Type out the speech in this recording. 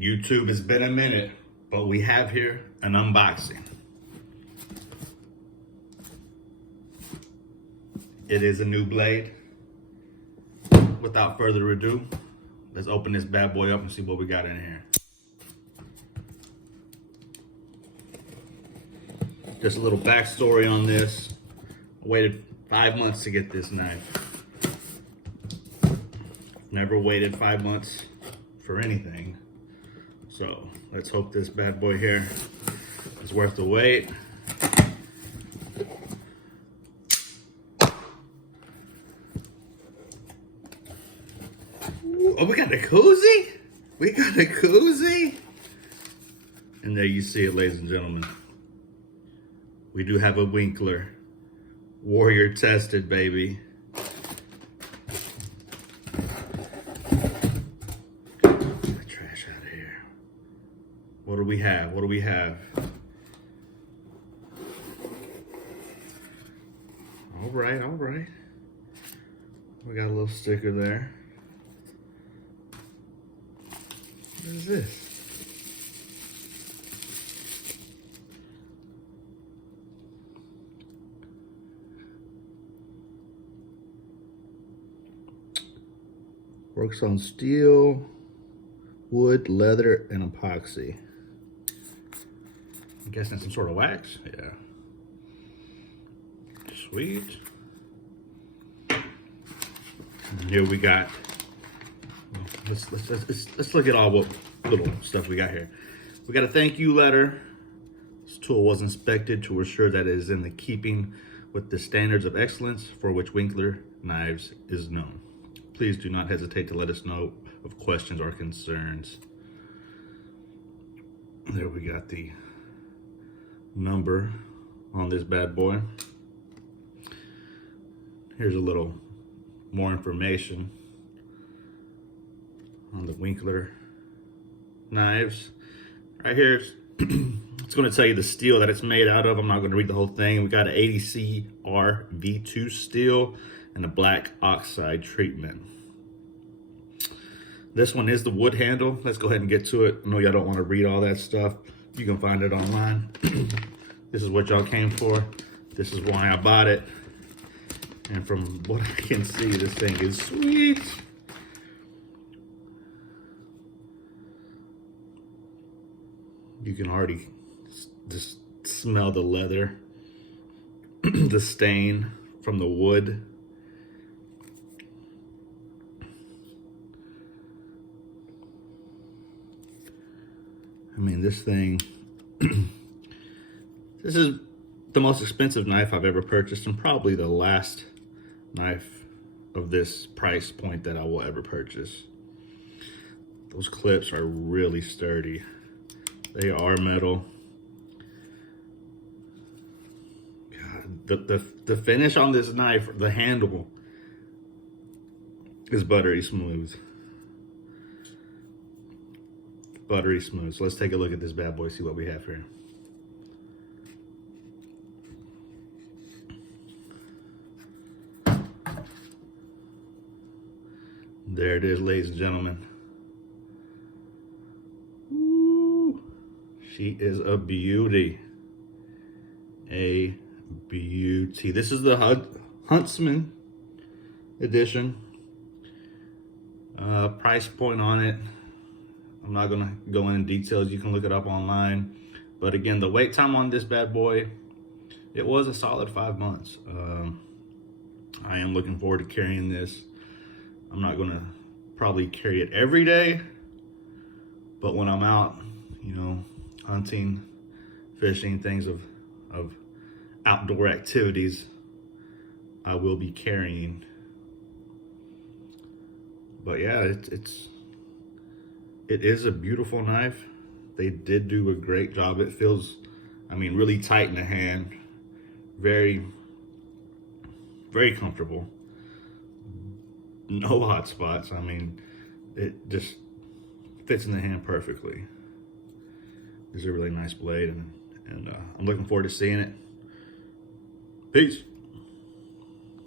YouTube, it's been a minute, but we have here an unboxing. It is a new blade. Without further ado, let's open this bad boy up and see what we got in here. Just a little backstory on this. I waited 5 months to get this knife. Never waited 5 months for anything. So let's hope this bad boy here is worth the wait. Oh, we got a koozie? We got a koozie? And there you see it, ladies and gentlemen. We do have a Winkler. Warrior tested, baby. What do we have? What do we have? All right, all right. We got a little sticker there. What is this? Works on steel, wood, leather, and epoxy. I'm guessing some sort of wax. Yeah. Sweet. And here we got. Let's look at all what little stuff we got here. We got a thank you letter. This tool was inspected to ensure that it is in the keeping with the standards of excellence for which Winkler Knives is known. Please do not hesitate to let us know of questions or concerns. There we got the number on this bad boy. Here's a little more information on the Winkler knives. Right here, it's going to tell you the steel that it's made out of. I'm not going to read the whole thing. We got an 80CR V2 steel and a black oxide treatment. This one is the wood handle. Let's go ahead and get to it. I know y'all don't want to read all that stuff. You can find it online. This is what y'all came for. This is why I bought it. And from what I can see, this thing is sweet. You can already just smell the leather, the stain from the wood. I mean, this thing, this is the most expensive knife I've ever purchased and probably the last knife of this price point that I will ever purchase. Those clips are really sturdy. They are metal. God, the finish on this knife, the handle, is buttery smooth. Buttery smooth. So let's take a look at this bad boy, see what we have here. There it is, ladies and gentlemen. Ooh, she is a beauty. A beauty. This is the Huntsman edition. Price point on it, I'm not gonna go into details. You can look it up online. But again, the wait time on this bad boy, it was a solid 5 months. I am looking forward to carrying this. I'm not gonna probably carry it every day, but when I'm out, you know, hunting, fishing, things of outdoor activities, I will be carrying. But yeah, it is a beautiful knife. They did do a great job. It feels, I mean, really tight in the hand. Very, very comfortable. No hot spots. I mean, it just fits in the hand perfectly. It's a really nice blade, and I'm looking forward to seeing it. Peace.